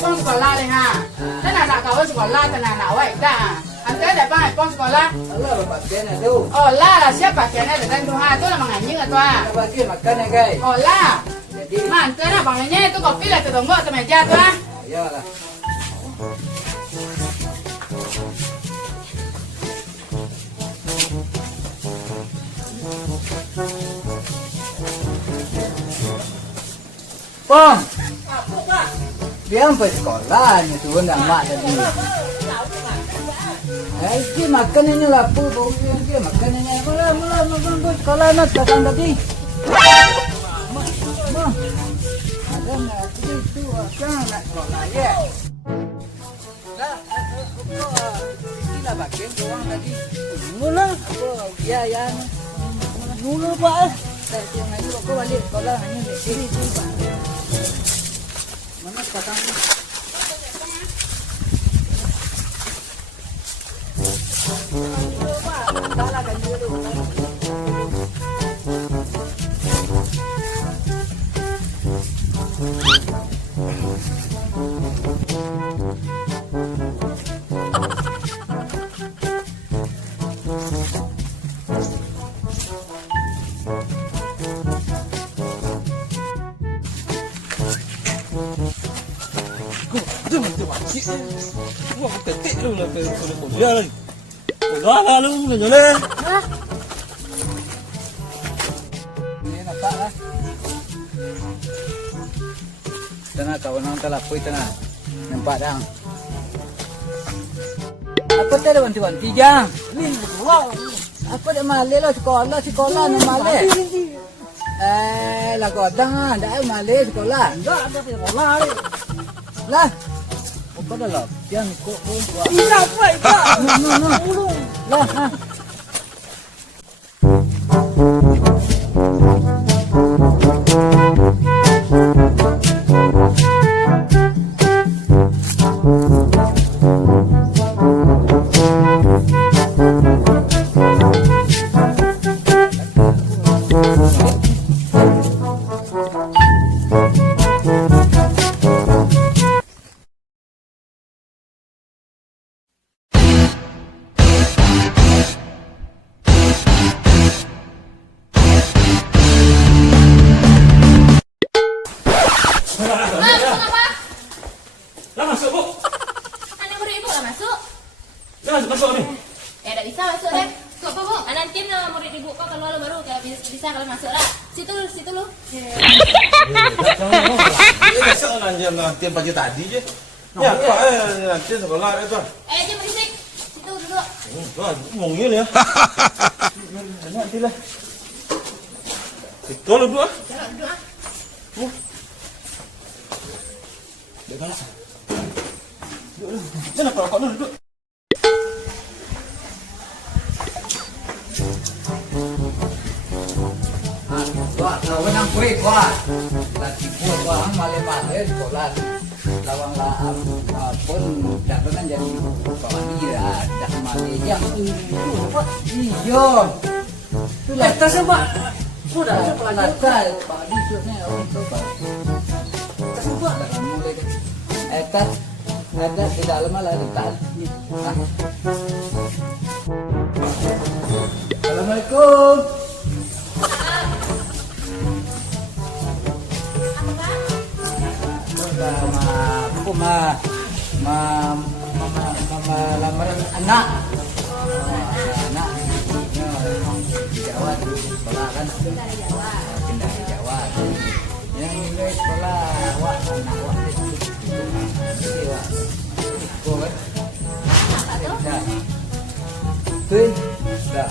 pon sekolah le ha. Dan anak kau sekolah dan anak awak dah. Ante ada apa pon sekolah? Allah bagian itu. Oh lah lah siapa pakaiannya dan tu ha tu lah menganying atau ha. Bagian makan ya guys. Oh lah. Jadi. Mantu lah bangnya itu kopi lah tu tunggu tu meja tu ha. Ya lah. Pong. Dia sampai sekolah ni tu nak mak tadi. Ini makan ini lah pu bau dia makan ini. Mula sekolah nak datang tadi. Ma. Ada nak tu akan nak sekolah ya. Dah kita bagian orang tadi. Mula ya yang mula pak. Saya ngaji kau balik sekolah hanya sini tu pak. Mana datang ni? Salah kan dia tu. Wah, ketik lu lah ke mulia lagi. Udah lah lu nyoleh. Ini nampak lah. Tanah kawan orang telah pergi tanah. Nampak dah. Apa tu ada wanti-wanti jang? Apa dah malai lah sekolah nak malai. Lah godang ah, dah malai sekolah. Enggak ada sekolah. Lah. Apa dah lah? Yang kok buat. Ina apa itu? No. Lah, ha. Dah masuk bu. Anak murid ibu lah masuk. Dah masuk ni. Tak bisa masuk dah. Kok apa bu? Nanti murid ibu kau keluar baru kalau bisa kalau masuk lah. Situ lu. Besok nanti pagi tadi je. Ya, nanti sekolah itu. Dia berisik. Situ duduk. Tuan, ngomongin ya. Nanti lah. Itu lu dua. Duduk ah. Dah. Kenapa kau duduk? Wah, kawan ang kuih kuah. Lagi kuah malai sekolah. Lawang lah pun dah kan jadi kawan dia dah malai yang apa? Iyo. Tu lah tas apa? Sudah pelajar Pak di sini orang tu Pak. Tas apa? Mulai tas ada di dalam lah letak. Assalamualaikum. Lamaran anak di Jawa di sekolah kan pindah di Jawa yang ini sekolah wah anak wah itu wah kok kan tuh dah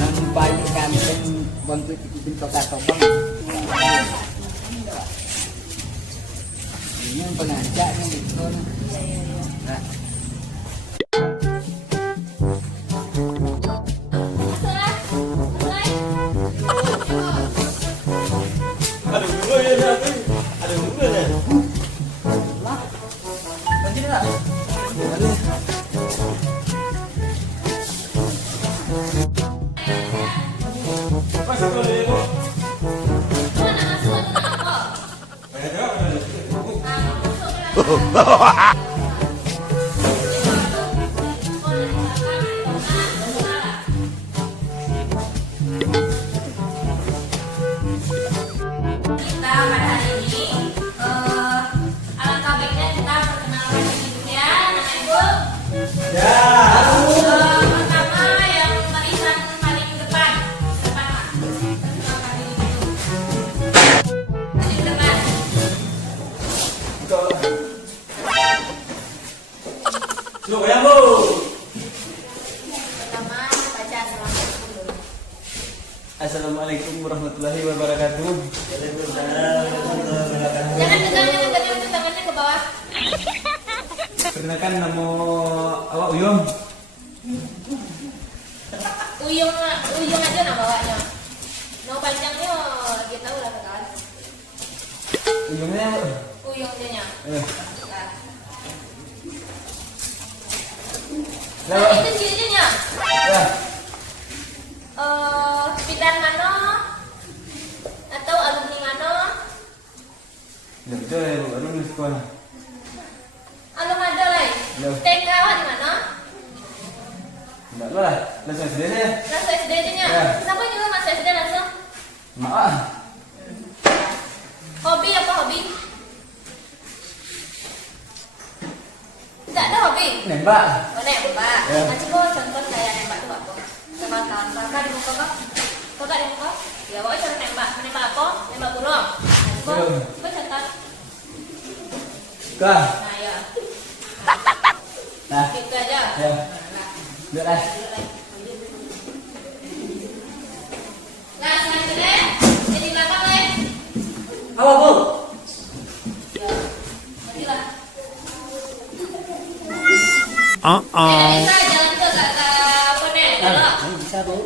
nampak kan bantu bikin kota Tobang ini penajak yang itu nah Ada dulu ya nanti. Ada dulu ya. lah nanti dah Masuk dulu ya. Kau nak masuk atau nak apa? Banyak juga. Masuk lah. Kita pada hari ini alangkah baiknya kita perkenalkan diri dulu ya, anak ibu. Ya. Pertama yang barisan paling depan. Perkenalkan diri dulu. Paling depan. Coba ya, Bu. Pertama baca assalamualaikum dulu. Assalamualaikum warahmatullahi wabarakatuh. Jangan tegang tangannya ke bawah. Perkenalkan nama awak Uyung. Uyung aja nama bawahnya. Nama panjangnya dia tahu lah kan. Uyungnya apa? Uyung dia nya. Nah, itu cirinya. Ya. Pindahan mana? Atau alumni mana? Betul ya, Bu. Alumni sekolah. Alumni ada lah. Ya. TK awak di mana? Enggak lah, langsung SD saya. Langsung SD nya. Ya. Kenapa juga masuk SD langsung? Maaf. Hobi apa hobi? Tidak ada hobi. Nembak. Oh, nembak. Ya. Coba contoh saya nembak tuh apa? Sama kakak di muka kok? Kakak di muka? Ya, pokoknya cara nembak. Menembak apa? Nembak burung. Coba, Ya. coba contoh. Kah? Nah, ya. Nah. Gitu aja. Ya. Nah, Lihat lah. nah, selanjutnya jadi belakang leh. Apa, Bu? Ya, matilah. Uh-oh. Bisa jalan ke apa nih? Kalau Bisa, Bu.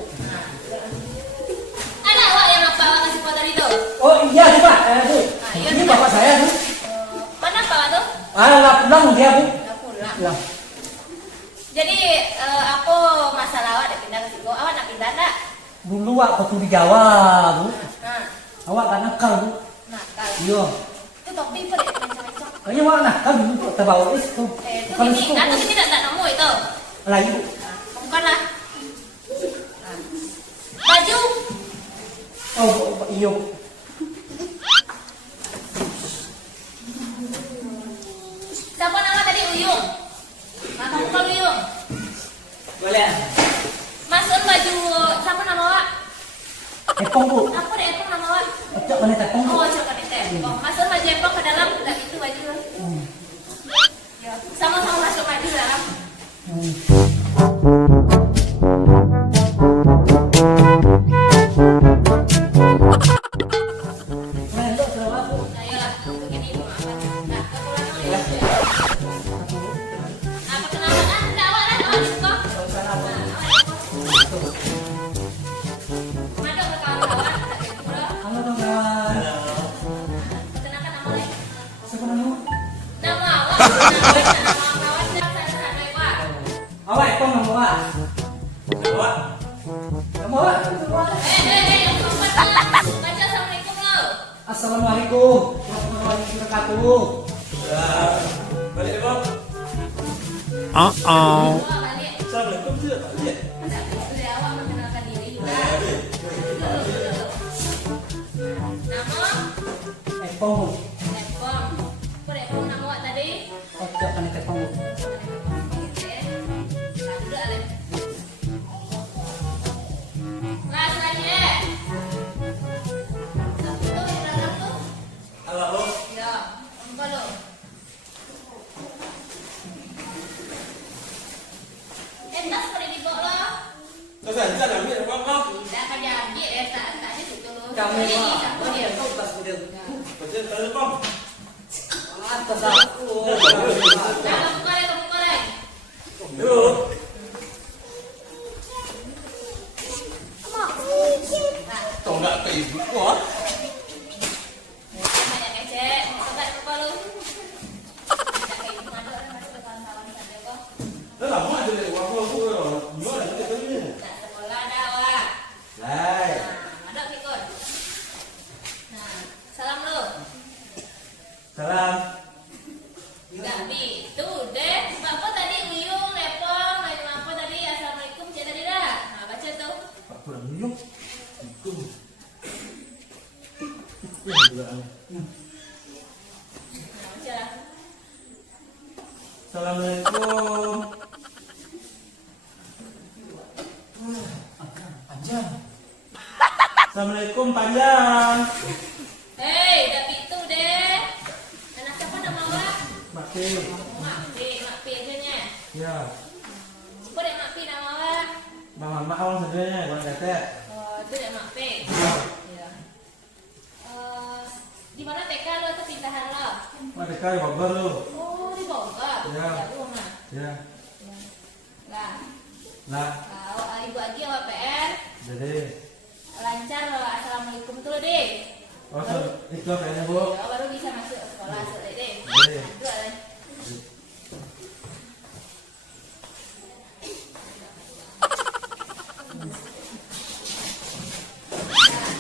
ada awak yang apa awak kasih foto itu? Oh iya, Pak. Bu. Nah, iya, Ini iya. bapak saya, Bu. Mana pak tuh? Nggak pulang dia, Bu. Udah pulang. Pulang. Jadi apa masalah awak nak pindah ke situ? Awak nak pindah tak? Dulu waktu di Jawa, Bu. Nah, Awak kan nakal, Bu. nah kalau Iya. itu topi pada macam-macam. Kayaknya awak nakal dulu kok terbawa itu. Itu Kalau ini, itu, atau kita tidak nemu itu? lagi, Bu. Nah, bukanlah. Nah. Baju. Oh, Bu, iya, Bu. Siapa nama tadi Uyung? Nah, kamu kalau Uyung. Boleh. Masuk baju siapa nama awak? Epong, Bu. Apa deh Epong nama awak? Otak mana tepong, Bu. Oh, coba nih teh. Oh, masuk baju Epong ke dalam, enggak itu baju. Ya, sama-sama masuk baju dalam. Nah, itu sudah, Bu. Nah, iyalah, begini ibu apa? Nah, kekurangan dulu ya. Nah, perkenalan enggak awak lah, awak di muka. Nah, awak di muka. Madok ke kawan-kawan, tak ada pula. Halo, dong, kawan. Perkenalkan nama lain. Siapa nama? Nama awak, nama kawan, sana Pak. Awak Epong nama awak. Awak. Nama awak. Yang keempat lah. Baca assalamualaikum lo. Assalamualaikum warahmatullahi wabarakatuh. Balik ya, Bang. Uh-oh. Awak balik. Assalamualaikum sudah tak lihat. Sudah awak perkenalkan diri juga. Nama Epong, Bu. Epong. Apa Epong nama awak tadi? Otak mana tepong, Bu. Halo, Bu. Selesai, kita ambil apa, Bang? Kami kau pas udah Baca tadi, Bang. atas aku. Yuk. Kau nggak ke ibu gua? Dah lama aja dari waktu aku gimana kita tadi? Lai. Salam lu. Salam. Assalamualaikum. Assalamualaikum Panjang. Hei, dah pintu deh. Anak siapa nama awak? Makti. Mak Pi aja nya. Ya. Kau dek Mak Pi nama awak? Mama awang sebenarnya kurang kata. Oh, itu dek Mak Pi. Ya. Di mana TK lo atau pintahan lo? Mereka yang babar lu. Oh, di Bogor. Ya. Di rumah. Ya. Lah, Lah. ibu Agi awak PR. Jadi. Lancar lo. Assalamualaikum tuh lo deh. Oh, itu kayaknya bu. Ya, baru bisa masuk sekolah deh deh. Jadi. Itu ada.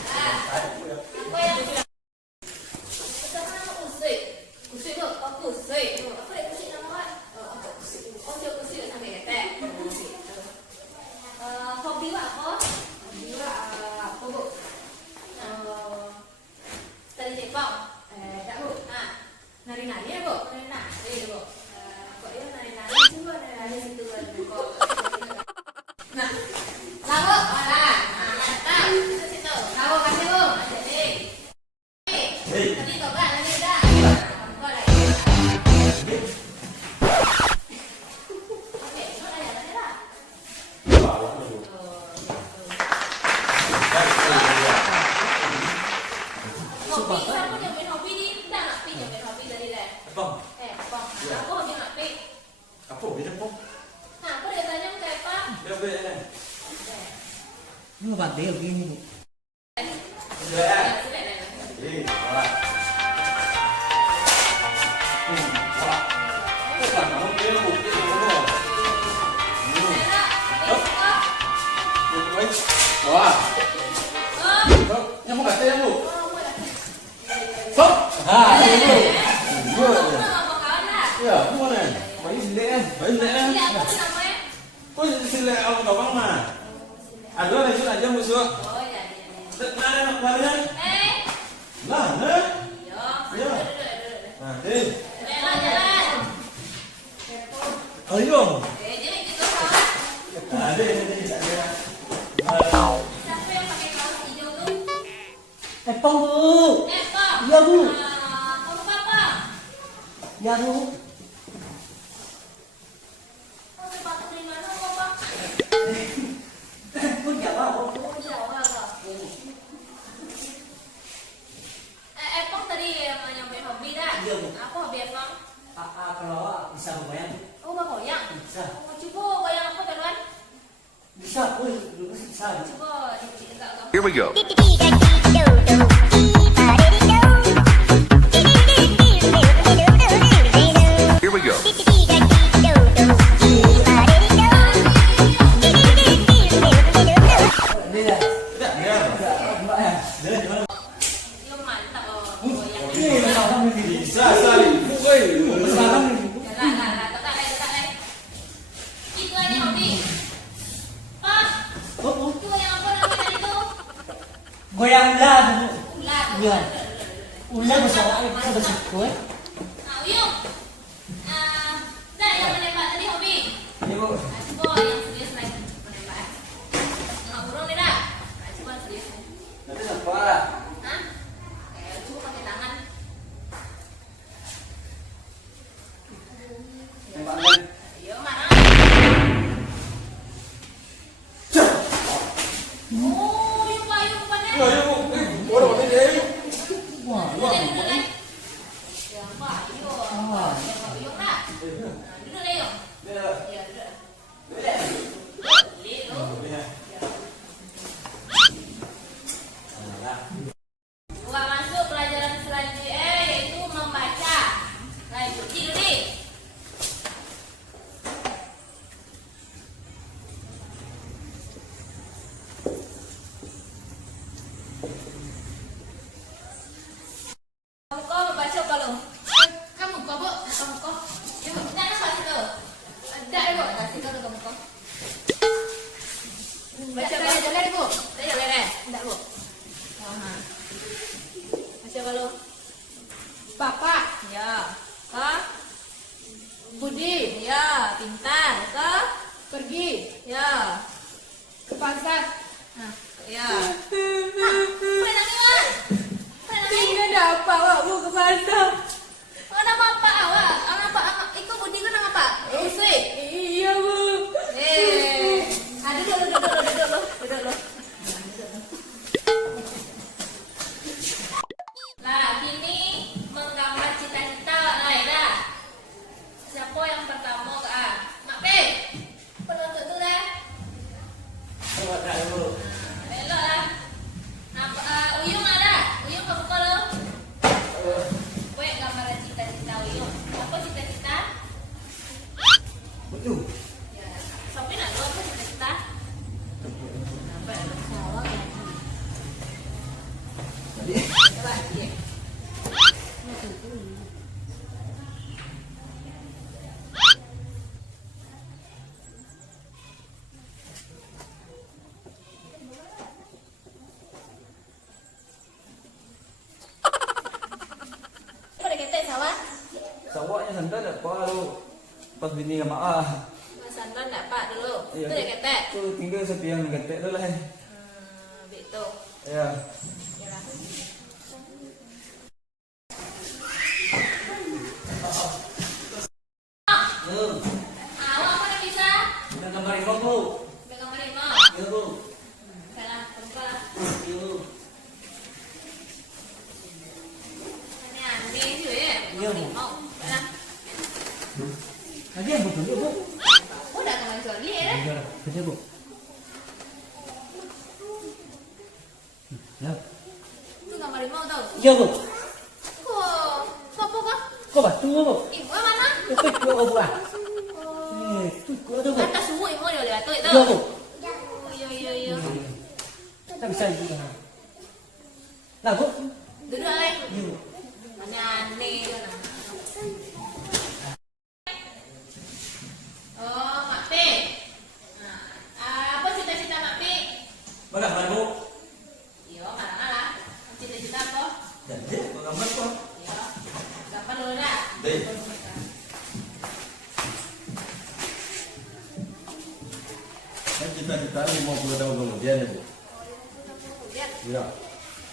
Apa yang kita nama usik tu, aku usik. Apa yang usik nama awak? Aku usik. Oh, dia usik sampai kata. Hobi awak apa? Hobi awak apa bu? Tadi Jepang. Tak bu. Nari-nari ya bu? Nari-nari bu. Kok dia nari-nari? Coba nari-nari situ kan. Nah, lagu, mantap. Situ. Lagu kasih bu. Jadi. Tadi coba lagi dah. Coba lagi. Oke, itu ada lagi dah. Hobi, siapa yang main hobi ni? Tak nak pi yang main hobi tadi dah. Bang. Bang, aku hobi nak pi. Apa bisa pun? Nah, aku dia tanya muka apa? Dia beli. Ini bantil begini. Ya. Sudah dah. Ini. Bukan kamu pilih bukti dulu. Wah. Yang mau kasih yang bu? Stop. Ah, ini. Ya, mana? Bayi sendiri. Bayi sendiri. Kau sendiri orang kawan mah. Aduh, lagi aja musuh. Nah, mana? Lah, nah. Ya. Nah, deh. Ayo. Nah, deh. Epong bu. Iya bu. Ya bu. Pun jawab. Epong tadi yang nyampe hobi dah. Iya, Bu. Apa hobi Epong? Kalau bisa berbayar Oh, bang goyang. bisa. Oh, coba goyang apa duluan? Bisa pun dulu bisa. Coba enggak enggak. Here we go. Here we go. Beda. Lu mantap oh, goyang. Ini masalah ini. Bisa sekali. Woi. Masalah ini. Lah, tetap lagi. Itu aja hobi. Pak, Oh, itu yang apa namanya itu? goyang ular bu. Ular. Iya. Ular masalah itu besar kue. Nah, Uyung. Nah, yang menembak tadi hobi. Ibu. Nah, coba yang serius lagi menembak. Nggak burung nih dah. Nah, coba serius. Nanti apa? Hah? Coba pakai tangan. Tembakan. Iya, mana? Oh, yuk Pak, yuk Pak. Ayo, orang mana dia? Wah. Duduk deh. Ya, Pak, yuk. Ya, Pak, yuk dah. Nah, duduk deh, yuk. Ya, duduk. Boleh, lu. Buka masuk pelajaran selanjutnya yaitu membaca. Nah, ikuti dulu nih. Kamu kok membaca kalau? Kamu kok bu? Kamu kok? Ya, jangan kasih tahu. Ada bu, kasih tahu kamu kok. Baca belajar deh bu. Baca deh. Enggak bu. Baca kalau. Bapak, Ya. Kak. Budi, pergi Ya. ke pasar. Ya. Apa nangis, Mak? Apa nangis? Tidak dapat awakmu ke pasar. Oh, nama apa awak? Apa? Ikut budi ku nama apa? Usui. Iya, Bu. Duduk lu. Nah, kini menggambar cita-cita lah ya. Siapa yang pertama ke A? Mak P. Penonton tu dah. Coba tak dulu. Belok lah. Uyung ada? Uyung kau buka lo. Weh, gambar cita-cita Uyung. Apa cita-cita? Betul. Ya. Sampai nak lu apa cita-cita? Nampak lu. Jadi, Coba dia. Apa dah ketek sawah? sawahnya santai tak apa lu. Pas bini sama ah. Mas Sandran tak pak dulu. Iya. Itu dah ketek. Tu tinggal sepi yang ketek tu lah. Begitu. Ya. Yalah. Awak apa dah bisa? Dah gambar ini bu. Pegang harimau. Ya bu. Salah, buka. Ya. Ini aneh je ya. Iya, Bu. Harimau. Salah. Lagi yang betul bu. Oh, dah kembali sorry ya. Ya, kerja bu. Ya. Itu gambar harimau tau. Ya bu. Kok, siapa kah? Kau batu bu. Ibu mana? Ikut bu bu ah. Oh, Tu kau tu bu. atas suhu ibu dia boleh batuk itu. Ya bu. Oh, iya. Tak bisa juga. Nah bu. Duduk lah. Ya. Mana aneh tu nak. Oh, Mak P. Apa cita-cita Mak P? Mana bu? Yo, malah. Cita-cita apa? Jadi, kau gambar kau. Yo. Gambar dulu dah. Deh. Kan cita-cita 50 tahun kemudian ya bu. Lihat. Ya.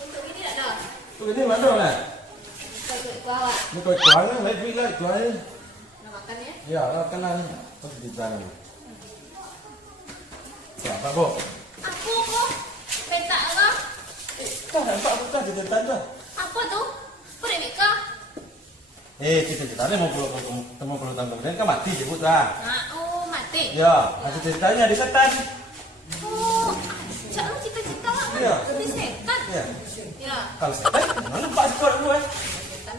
Untuk ini tak ada. Tu ini mana lah? Kita ikut awak. Ni kau tuan lah, lagi lah tuan. Nak makan ya? Ya, lah kenal. Pas di sana. Siapa bu? Aku kok. Petak ke? Kau nampak bukan cita-cita tu? Apa tu? Apa dia Mika? Cita-cita ni 50 tahun kemudian kan mati je bu tu lah. Oh, mati. Ya, cita-citanya di setan. Oh, cak lu cita-cita lah. Ya. Di setan. Ya. Ya. Kalau setan, mana nampak sekolah dulu Setan.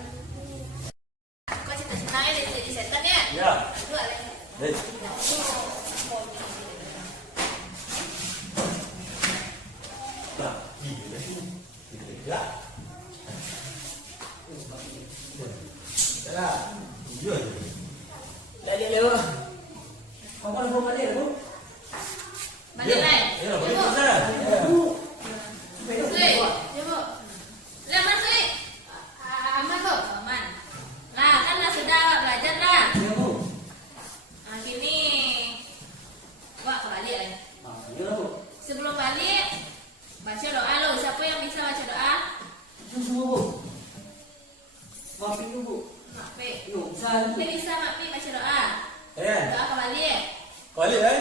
Kau cita-citanya di setan ya? Ya. Dua lagi. Deh. Nah, gila. Gila. Ya. Iya. Ya. Kau mana bu mana bu? Balik lain. Ya, boleh bisa. Sui. Ya, Bu. Lah, Mas Sui. Aman, Bu. Aman. Lah, kan dah sudah belajar dah. Ya bu. Nah, kini Wak kembali lagi. Ya bu. Sebelum balik, baca doa lo. Siapa yang bisa baca doa? Susu bu. Maafin bu. Mak P. Yuk, saya. Dia bisa Mak P baca doa. Ya. Doa kembali. Balik Nah,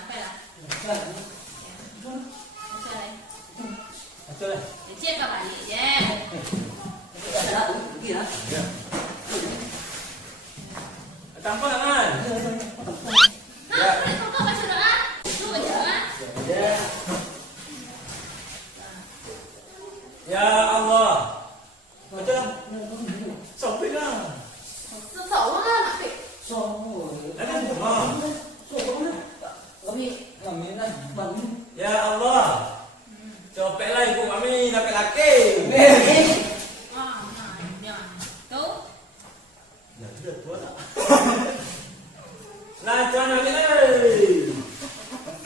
apa dah? Saya. Baca lagi. Betul lah. Cek kembali je. Ada pergi lah. Ya. Tanpa kan? Nah, kau baca doa. Tu baca doa. Ya. Ya Allah. Macam sampai lah. Seseorang lah Mak P. Semua. Ada semua. Semua. Kami nak bangun. Ya Allah. Copeklah ibu kami laki-laki. Ah, nah, ya. Tu. Ya, sudah tua tak? Nah, tuan kami lagi.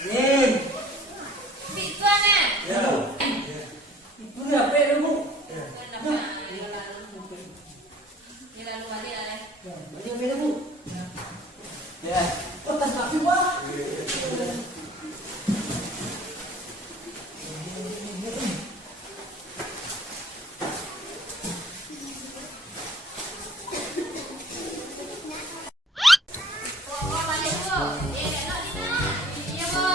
Nih. Tuan eh. Ya. Itu ni apa ni bu? Dia lalu balik lah. Macam mana bu? Ya. Kau tak sakit bu? Iya, Bu.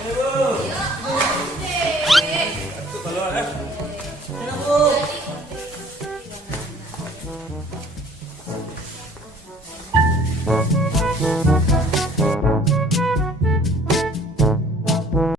Ayo. Itu kalau Bu.